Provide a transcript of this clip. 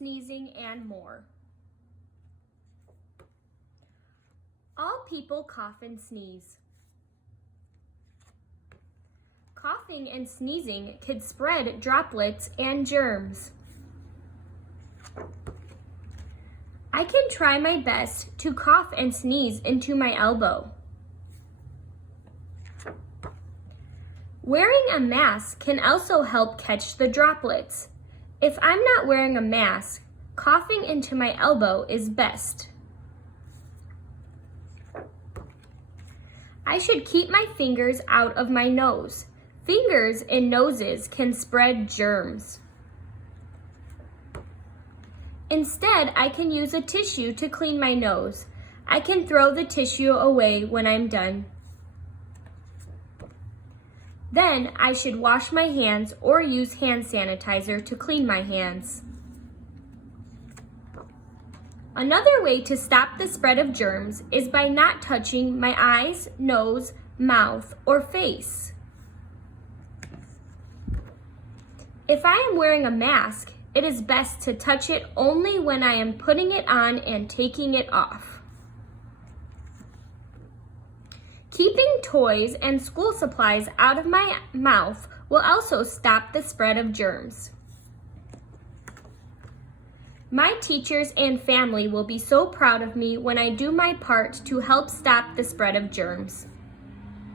sneezing, and more. All people cough and sneeze. Coughing and sneezing could spread droplets and germs. I can try my best to cough and sneeze into my elbow. Wearing a mask can also help catch the droplets. If I'm not wearing a mask, coughing into my elbow is best. I should keep my fingers out of my nose. Fingers and noses can spread germs. Instead, I can use a tissue to clean my nose. I can throw the tissue away when I'm done. Then I should wash my hands or use hand sanitizer to clean my hands. Another way to stop the spread of germs is by not touching my eyes, nose, mouth, or face. If I am wearing a mask, it is best to touch it only when I am putting it on and taking it off. Keeping toys and school supplies out of my mouth will also stop the spread of germs. My teachers and family will be so proud of me when I do my part to help stop the spread of germs.